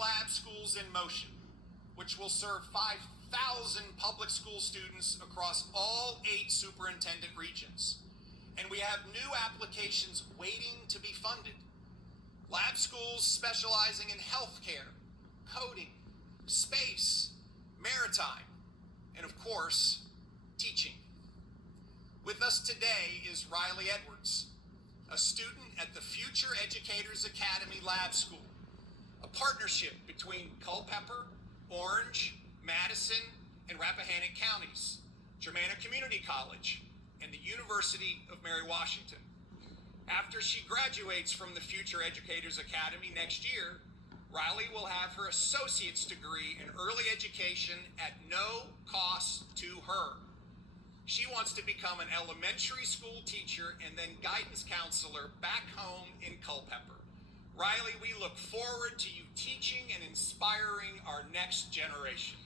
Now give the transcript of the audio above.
lab schools in motion, which will serve 5,000 public school students across all 8 superintendent regions. And we have new applications waiting to be funded. Lab schools specializing in healthcare, coding, space, maritime, and of course, teaching. With us today is Riley Edwards, a student at the Future Educators Academy Lab School, a partnership between Culpeper, Orange, Madison, and Rappahannock counties, Germanna Community College, and the University of Mary Washington. After she graduates from the Future Educators Academy next year, Riley will have her associate's degree in early education at no cost to her. She wants to become an elementary school teacher and then guidance counselor back home in Culpeper. Riley, we look forward to you teaching and inspiring our next generation.